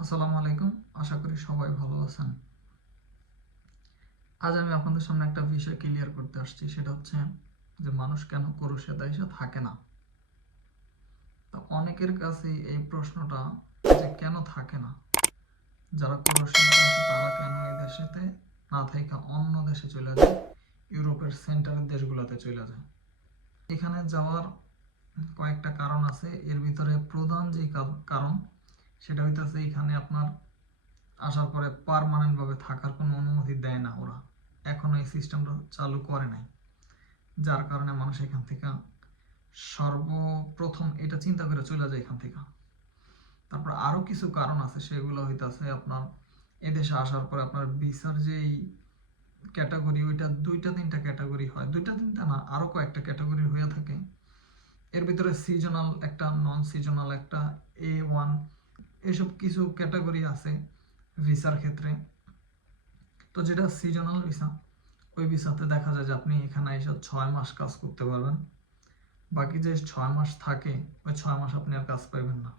আসসালামু আলাইকুম। আশা করি সবাই ভালো আছেন। আজ আমি আপনাদের সামনে একটা বিষয় ক্লিয়ার করতে আসছি, সেটা হচ্ছে যে মানুষ কেন ক্রোশিয়াতে এসে থাকে না? তা অনেকের কাছে এই প্রশ্নটা যে কেন থাকে না? যারা আসে তারা কেন এই দেশেতে না থেকে অন্য দেশে চলে যায়, ইউরোপের সেন্টারের দেশগুলোতে চলে যায়? এখানে যাওয়ার কয়েকটা কারণ আছে। এর ভিতরে প্রধান যে কারণ সেটা হইতেছে এখানে আপনার আসার পরে পারমানেন্ট ভাবে থাকার কোনো অনুমতি দেয় না ওরা। এখনও এই সিস্টেমটা চালু করে নাই। যার কারণে মানুষ এখান থেকে সর্বপ্রথম এটা চিন্তা করে চলে যায় এখান থেকে। তারপর আরও কিছু কারণ আছে, সেগুলো হইতাছে আপনার এদেশে আসার পরে আপনার ভিসার যেই ক্যাটাগরি ওইটা দুইটা তিনটা ক্যাটাগরি হয়। দুইটা তিনটা না, আরও কয়েকটা ক্যাটাগরি হয়ে থাকে। এর ভিতরে সিজনাল একটা নন সিজনাল একটা এ ওয়ান এসব কিছু ক্যাটাগরি আছে ভিসার ক্ষেত্রে। তো যেটা সিজনাল ভিসা ওই ভিসাতে দেখা যায় যে আপনি এখানে এসে ছয় মাস কাজ করতে পারবেন। বাকি যে ছয় মাস থাকে, ওই ছয় মাস আপনি আর কাজ পাইবেন না।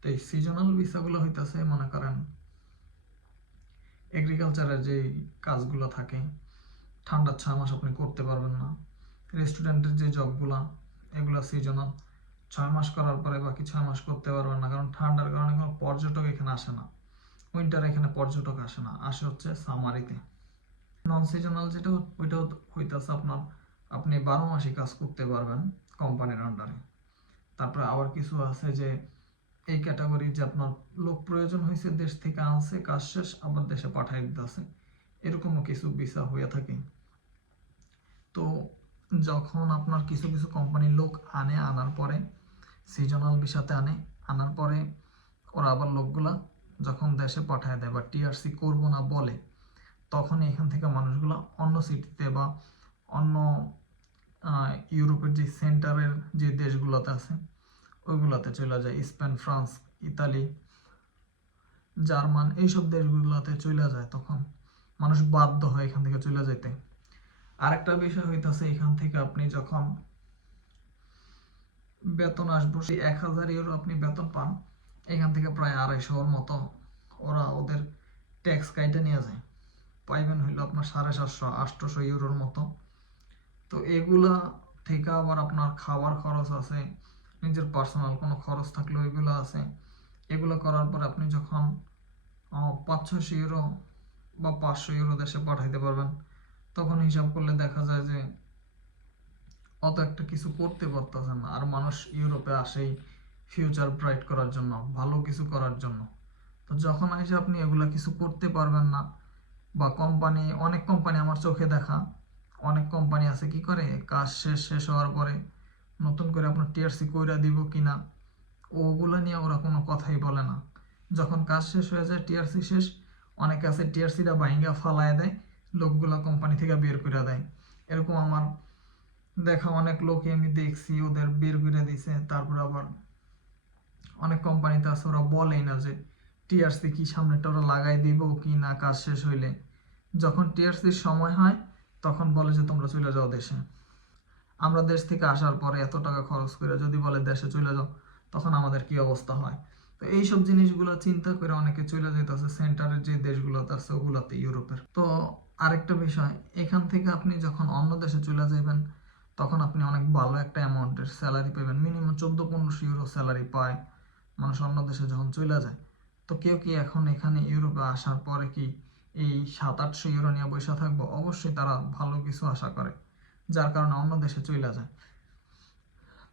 তো এই সিজনাল ভিসাগুলো হইতেছে, মনে করেন এগ্রিকালচারের যে কাজগুলো থাকে, ঠান্ডার ছয় মাস আপনি করতে পারবেন না। রেস্টুরেন্টের যে জবগুলা এগুলো সিজনাল ছয় মাস করার পরে বাকি ছয় মাস করতে পারবেন না, কারণ ঠান্ডার কারণে কোনো পর্যটক এখানে আসে না। উইন্টার এখানে পর্যটক আসে না, আসে হচ্ছে সামারিতে নন সিজনাল যেটা ওইটা হইতাছে আপনার, আপনি বারো মাসে কাজ করতে পারবেন কোম্পানির আন্ডারে তারপরে আবার কিছু আছে যে, এই ক্যাটাগরি যে আপনার লোক প্রয়োজন হয়েছে দেশ থেকে আনছে, কাজ শেষ, আবার দেশে পাঠাই দিতেছে। এরকমও কিছু ভিসা হয়ে থাকে। তো যখন আপনার কিছু কিছু কোম্পানির লোক আনে, আনার পরে সিজনাল ভিসাতে আনে। আনার পরে ওরা আবার লোকগুলা যখন দেশে পাঠায় দেয় বা টিআরসি করব না বলে তখন এখান থেকে মানুষগুলা অন্য সিটিতে বা অন্য ইউরোপের যে সেন্টারের যে দেশগুলোতে আছে, ওইগুলোতে চলে যায়। স্পেন, ফ্রান্স, ইতালি, জার্মান এইসব দেশগুলোতে চলে যায় তখন। মানুষ বাধ্য হয় এখান থেকে চলে যেতে আরেকটা বিষয় হইতেছে এখান থেকে আপনি যখন বেতন আসব, সেই এক হাজার ইউরো আপনি বেতন পান, এখান থেকে প্রায় আড়াইশোর মতো ওরা ওদের ট্যাক্স কাইটে নিয়ে যায়। পাইবেন হইল আপনার সাড়ে সাতশো আটশোশো ইউরোর মতো। তো এগুলা থেকে আবার আপনার খাবার খরচ আছে, নিজের পার্সোনাল কোনো খরচ থাকলে ওইগুলো আছে। এগুলো করার পর আপনি যখন পাঁচ ছশো ইউরো বা পাঁচশো ইউরো দেশে পাঠাইতে পারবেন, তখন হিসাব করলে দেখা যায় যে অত একটা কিছু করতে পারতেছে না। আর মানুষ ইউরোপে আসেই ফিউচার ব্রাইট করার জন্য, ভালো কিছু করার জন্য। তো যখন এসে আপনি এগুলা কিছু করতে পারবেন না, বা কোম্পানি অনেক কোম্পানি আমার চোখে দেখা, অনেক কোম্পানি আছে কি করে? কাজ শেষ শেষ হওয়ার পরে নতুন করে আপনার টিআরসি কইরা দিব কিনা, ওগুলা নিয়ে ওরা কোনো কথাই বলে না। যখন কাজ শেষ হয়ে যায় টিআরসি শেষ, অনেকে আছে টিআরসিটা বাইঙ্গা ফালায় দেয়, লোকগুলা কোম্পানি থেকে বের করে দেয়। এরকম আমার দেখা অনেক লোকই আমি দেখছি, ওদের বের করে দিছে, তারপর আবার অনেক কোম্পানিতে আছে, ওরা বলেই না যে টিআরসি কি সামনেটা ওরা লাগাই দিব কি না, কাজ শেষ হইলে। যখন টিআরসির সময় হয়, তখন বলে যে তোমরা চলে যাও দেশে। আমরা দেশ থেকে আসার পরে এত টাকা খরচ করে যদি বলে দেশে চলে যাও, তখন আমাদের কি অবস্থা হয়? তো এইসব জিনিসগুলো চিন্তা করে অনেকে চলে যেতেছে সেন্টারের যে দেশগুলোতে আছে, ওগুলাতে ইউরোপের তো আরেকটা বিষয়, এখান থেকে আপনি যখন অন্য দেশে চলে যাবেন তখন আপনি অনেক ভালো একটা অ্যামাউন্টের স্যালারি পাবেন। মিনিমাম চোদ্দ পনেরোশো ইউরো স্যালারি পায় মানুষ অন্য দেশে যখন চলে যায়। তো কেউ কি এখন এখানে ইউরোপে আসার পরে কি এই সাত আটশো ইউরো নিয়ে বসে থাকব? অবশ্যই তারা ভালো কিছু আশা করে, যার কারণে অন্য দেশে চলে যায়।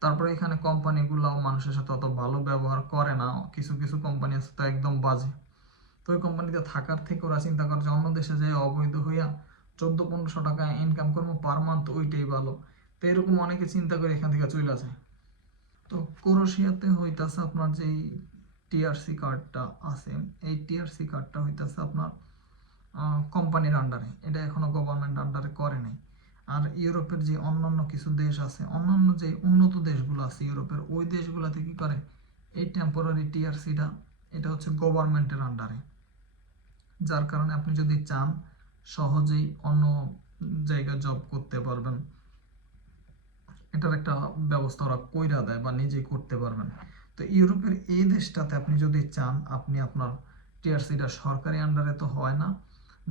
তারপরে এখানে কোম্পানিগুলোও মানুষের সাথে অত ভালো ব্যবহার করে না, কিছু কিছু কোম্পানি আছে তো একদম বাজে। তো ওই কোম্পানিতে থাকার থেকে ওরা চিন্তা করে যে অন্য দেশে যাই অবৈধ হইয়া চোদ্দ, পনেরোশো টাকা ইনকাম করব পার মান্থ ওইটাই ভালো। তো এরকম অনেকে চিন্তা করে এখান থেকে চলে যায় তো ক্রোশিয়াতে হইতাছে আপনার যেই টিআরসি কার্ডটা আছে, এই টিআরসি কার্ডটা হইতাছে আপনার কোম্পানির আন্ডারে এটা এখনও গভর্নমেন্ট আন্ডারে করে নাই। আর ইউরোপের যে অন্যান্য কিছু দেশ আছে, অন্যান্য যে উন্নত দেশগুলো আছে ইউরোপের, ওই দেশগুলোতে কি করে? এই টেম্পোরারি টিআরসিটা এটা হচ্ছে গভর্নমেন্টের আন্ডারে যার কারণে আপনি যদি চান, সহজেই অন্য জায়গায় জব করতে পারবেন। এটার একটা ব্যবস্থা ওরা কইরা দেয় বা নিজেই করতে পারবেন। তো ইউরোপের এই দেশটাতে আপনি যদি চান, আপনি আপনার টিআরসিটা সরকারি আন্ডারে তো হয় না।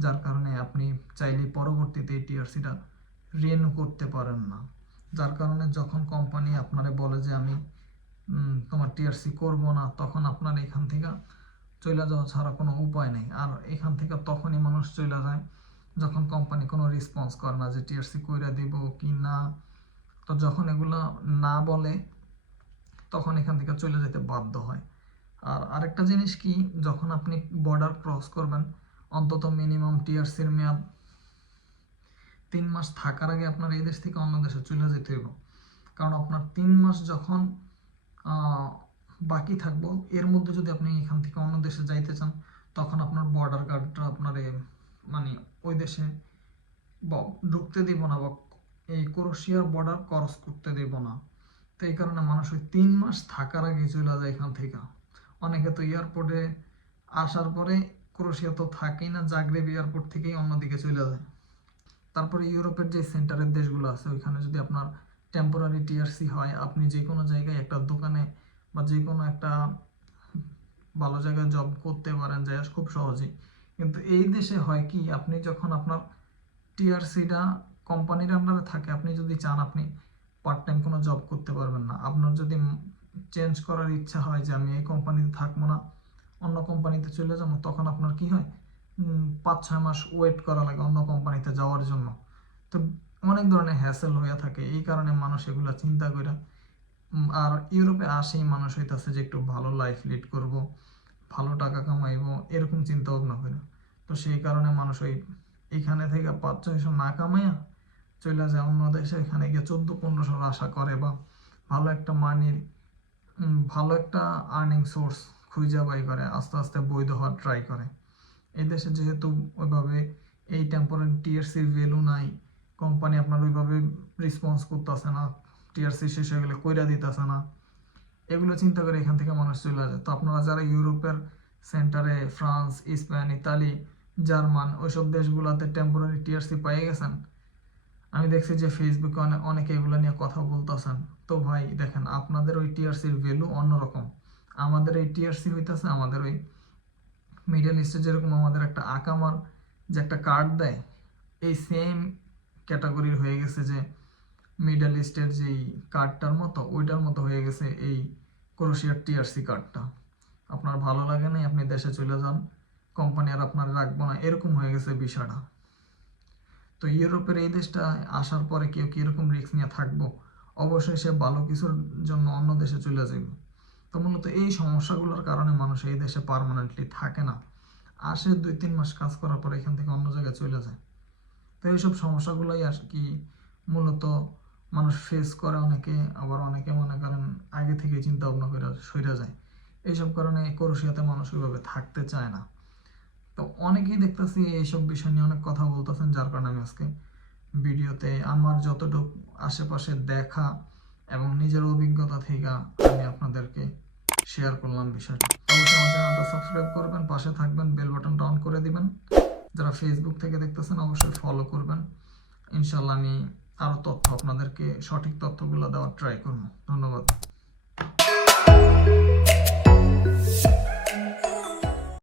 যার কারণে আপনি চাইলে পরবর্তীতে টিআরসিটা রিনিউ করতে পারেন না। যার কারণে যখন কোম্পানি আপনারে বলে যে, আমি তোমার টিআরসি করব না, তখন আপনার এখান থেকে চলে যাওয়া ছাড়া কোনো উপায় নেই। আর এখান থেকে তখনই মানুষ চলে যায় যখন কোম্পানি কোনো রেসপন্স করে না যে, টিআরসি কইরা দিব কি না? তো যখন এগুলা না বলে, তখন এখান থেকে চলে যেতে বাধ্য হয়। আর আরেকটা জিনিস কি, যখন আপনি বর্ডার ক্রস করবেন, অন্তত মিনিমাম টিআরসির মেয়াদ তিন মাস থাকার আগে আপনার এই দেশ থেকে অন্য দেশে চলে যেতে হবে কারণ আপনার তিন মাস যখন বাকি থাকব, এর মধ্যে যদি আপনি এখান থেকে অন্য দেশে যাইতে চান, তখন আপনার বর্ডার গার্ডটা আপনার মানে ওই দেশে ঢুকতে দিব না বা এই ক্রোশিয়ার বর্ডার ক্রস করতে দেব না। তো এই কারণে মানুষ ওই তিন মাস থাকার আগে চলে যায় এখান থেকে। অনেকে তো এয়ারপোর্টে আসার পরে ক্রোশিয়া তো থাকেই না জাগরেব এয়ারপোর্ট থেকেই অন্যদিকে চলে যায়। তারপরে ইউরোপের যে সেন্টারের দেশগুলো আছে, ওইখানে যদি আপনার টেম্পোরারি টিআরসি হয়, আপনি যে কোনো জায়গায় একটা দোকানে বা যে কোনো একটা ভালো জায়গায় জব করতে পারেন যায় খুব সহজেই। কিন্তু এই দেশে হয় কি, আপনি যখন আপনার টিআরসিটা কোম্পানির আন্ডারে থাকে, আপনি যদি চান আপনি পার্ট টাইম কোনো জব করতে পারবেন না। আপনার যদি চেঞ্জ করার ইচ্ছা হয় যে আমি এই কোম্পানিতে থাকব না, অন্য কোম্পানিতে চলে যাব, তখন আপনার কি হয়? পাঁচ ছয় মাস ওয়েট করা লাগে অন্য কোম্পানিতে যাওয়ার জন্য। তো অনেক ধরনের হ্যাসেল হয়ে থাকে, এই কারণে মানুষ এগুলো চিন্তা করে। আর ইউরোপে আসেই মানুষ হইতাছে যে একটু ভালো লাইফ লিড করব, ভালো টাকা কামাইবো, এরকম চিন্তা ভাবনা করে তো সেই কারণে মানুষ ওই এখানে থেকে পাঁচ ছয়শো না কামাইয়া চলে যায় অন্য দেশে এখানে গিয়ে চোদ্দ পনেরোশোর আশা করে বা ভালো একটা মানির ভালো একটা আর্নিং সোর্স খুঁজে বাই করে, আস্তে আস্তে বৈধ হওয়ার ট্রাই করে। এই দেশে যেহেতু ওইভাবে এই টেম্পোরারি টিআরসির ভ্যালু নাই কোম্পানি আপনার ওইভাবে রেসপন্স করতেছে না টিআরসি শেষ হয়ে গেলে কইরা দিতেছে না, এগুলো চিন্তা করে এখান থেকে মানুষ চলে যায়। তো আপনারা যারা ইউরোপের সেন্টারে ফ্রান্স, স্পেন, ইতালি, জার্মান, ওইসব দেশগুলোতে টেম্পোরারি টিআরসি পেয়ে গেছেন আমি দেখছি যে ফেসবুকে অনেক এগুলো নিয়ে কথা বলতেছেন। তো ভাই, দেখেন, আপনাদের ওই টিআরসির ভ্যালু অন্যরকম। আমাদের এই টিআরসি হইতেছে আমাদের ওই মিডল ইস্টে যেরকম আমাদের একটা আকামার যে একটা কার্ড দেয়, এই সেম ক্যাটাগরির হয়ে গেছে যে মিডল ইস্টের যেই কার্ডটার মতো, ওইটার মতো হয়ে গেছে এই ক্রোশিয়ার টিআরসি কার্ডটা আপনার ভালো লাগে নাই, আপনি দেশে চলে যান কোম্পানি আর আপনার রাখব না, এরকম হয়ে গেছে বিষয়টা। তো ইউরোপের এই দেশটা আসার পরে কেউ কীরকম রিস্ক নিয়ে থাকব? অবশ্যই সে ভালো কিছুর জন্য অন্য দেশে চলে যাবে তো মূলত এই সমস্যাগুলোর কারণে মানুষ এই দেশে পার্মানেন্টলি থাকে না। আসে দুই তিন মাস কাজ করার পর এখান থেকে অন্য জায়গায় চলে যায়। তো এইসব সমস্যাগুলোই আর কি মূলত মানুষ ফেস করে অনেকে, আবার অনেকে মনে করেন আগে থেকে চিন্তা ভাবনা করে সইরা যায়। এইসব কারণে করসিয়াতে মানুষ ওইভাবে থাকতে চায় না। তো অনেকেই দেখতেছি এইসব বিষয় নিয়ে অনেক কথা বলতেছেন, যার কারণে আমি আজকে ভিডিওতে আমার যতটুকু আশেপাশে দেখা এবং নিজের অভিজ্ঞতা থেকে আমি আপনাদেরকে শেয়ার করলাম বিষয়টা। অবশ্যই আমার চ্যানেলটা সাবস্ক্রাইব করবেন, পাশে থাকবেন বেল বাটনটা অন করে দিবেন। যারা ফেসবুক থেকে দেখতেছেন, অবশ্যই ফলো করবেন। ইনশাল্লাহ আমি আরও তথ্য আপনাদেরকে সঠিক তথ্যগুলো দেওয়ার ট্রাই করব। ধন্যবাদ।